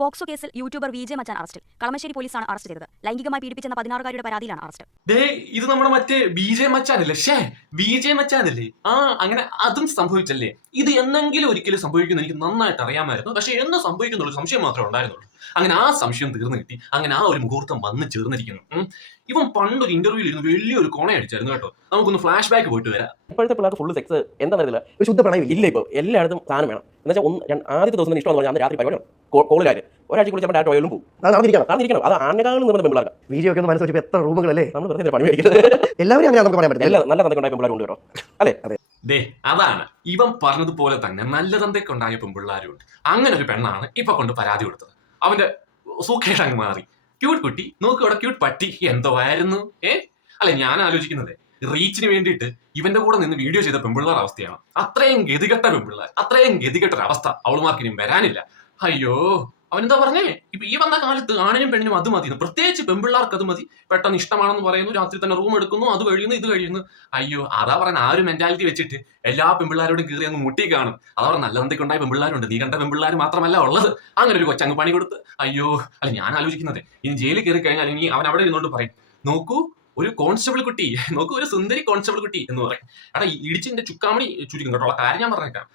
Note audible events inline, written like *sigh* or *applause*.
POCSO കേസിൽ YouTuber V J മച്ചാൻ അറസ്റ്റിൽ കളമശ്ശേരി പോലീസാണ് അറസ്റ്റ് ചെയ്തത്. ലൈംഗികമായി പീഡിപ്പിച്ചെന്ന പതിനാറുകാരുടെ പരാതിയിലാണ് അറസ്റ്റ്. ദേ ഇത് നമ്മുടെ മറ്റേ ബി ജെ മച്ചാനല്ലേ? ഷേ ബി ജെ മച്ചാനല്ലേ? ആ അങ്ങനെ അതും സംഭവിച്ചല്ലേ? ഇത് എന്നെങ്കിലും ഒരിക്കലും സംഭവിക്കുന്ന എനിക്ക് നന്നായിട്ട് അറിയാമായിരുന്നു. പക്ഷെ എന്ന് സംഭവിക്കുന്നുള്ള സംശയം മാത്രമേ ഉണ്ടായിരുന്നുള്ളൂ. അങ്ങനെ ആ സംശയം തീർന്നു കിട്ടി. അങ്ങനെ ആ ഒരു മുഹൂർത്തം വന്ന് ചേർന്നിരിക്കുന്നു. ഇവൻ പണ്ടൊരു ഇന്റർവ്യൂവിൽ ഇരുന്ന് വലിയൊരു കോണ അടിച്ചായിരുന്നു കേട്ടോ. നമുക്കൊന്ന് ഫ്ലാഷ് ബാക്ക് പോയിട്ട് വരാം. ഇപ്പോഴത്തെ പിള്ളേർക്ക് ഫുൾ സെക്സ് എന്താ പറയുക ഒരു ശുദ്ധ പ്രണയം ഇല്ല ഇപ്പോൾ എല്ലായിടത്തും സാധനം വേണം. എന്ന് വെച്ചാൽ ഒന്ന് ഞാൻ ആദ്യത്തെ ദിവസം തന്നെ ഇഷ്ടമെന്ന് പറഞ്ഞാൽ രാത്രി പരിപാടിയാണ് കോളിലായി ഒരാഴ്ച കുളിച്ച് നമ്മുടെ ടോയിലും പോകും. അത് നടന്നിരിക്കണം. നടന്നിരിക്കണം. അത് ആനകാലം നമ്മുടെ പിള്ളേർക്ക് വീഡിയോ ഒക്കെ മനസ്സിലാക്കി വെച്ചപ്പോൾ എത്ര റൂമുകളല്ലേ? നമ്മൾ വെറുതെ പണി മേടിക്കുന്നത്. *laughs* എല്ലാവരും അങ്ങനെ നമുക്ക് പറയാൻ പറ്റില്ല. എല്ലാ നല്ല തന്നെ ഉണ്ടായ പിള്ളേർ ഉണ്ട് കേട്ടോ അല്ലേ ദേ അതാണ്. ഇവൻ പറഞ്ഞതുപോലെ തന്നെ നല്ല തന്തയ്ക്കുണ്ടായ ഉണ്ട് അങ്ങനെ ഒരു പെണ്ണാണ് ഇപ്പൊ കൊണ്ട് പരാതി കൊടുത്തത്. അവന്റെ സൂക്കേഷ് അങ്ങ് മാറി. ക്യൂട്ട് കുട്ടി നോക്ക് അവിടെ ക്യൂട്ട് പട്ടി എന്തോ ആയിരുന്നു. ഏ? അല്ലെ ഞാൻ ആലോചിക്കുന്നത് റീച്ചിന് വേണ്ടിയിട്ട് ഇവന്റെ കൂടെ നിന്ന് വീഡിയോ ചെയ്ത പെൺപിള്ളേർ അവസ്ഥയാണ്. അത്രയും ഗതികെട്ട പെൺപിള്ളേർ അത്രയും ഗതികെട്ട ഒരു അവസ്ഥ അവളുമാർക്ക് ഇനി വരാനില്ല. അയ്യോ അവനെന്താ പറഞ്ഞേ? ഇപ്പൊ ഈ വന്ന കാലത്ത് ആണിനും പെണ്ണിനും അത് മതി. പ്രത്യേകിച്ച് പെൺപിള്ളേർക്ക് അത് മതി. പെട്ടെന്ന് ഇഷ്ടമാണെന്ന് പറയുന്നു രാത്രി തന്നെ റൂം എടുക്കുന്നു അത് കഴിയുന്നു ഇത് കഴിയുന്നു. അയ്യോ അതാ പറഞ്ഞ ആ ഒരു മെന്റാലിറ്റി വെച്ചിട്ട് എല്ലാ പെൺപിള്ളാരോടും കീറി അങ്ങ് മുട്ടി കാണും. അതാ പറഞ്ഞ നല്ല തന്തയ്ക്കുണ്ടായ പെൺപിള്ളാരുണ്ട് നീ കണ്ട പെൺപിള്ളാർ മാത്രമല്ല ഉള്ളത്. അങ്ങനെ ഒരു കൊച്ചങ്ങ് പണി കൊടുത്ത്. അയ്യോ അല്ല ഞാൻ ആലോചിക്കുന്നത് ഇനി ജയിലിൽ കയറി കഴിഞ്ഞാൽ ഇനി അവൻ അവിടെ ഇരുന്നോണ്ട് പറയും നോക്കൂ ഒരു കോൺസ്റ്റബിൾ കുട്ടി. നോക്ക് ഒരു സുന്ദരി കോൺസ്റ്റബിൾ കുട്ടി എന്ന് പറയും. എടാ ഇടിച്ചിന്റെ ചുക്കാമണി ചുരുക്കും കേട്ടോ. കാര്യം ഞാൻ പറഞ്ഞേക്കാം.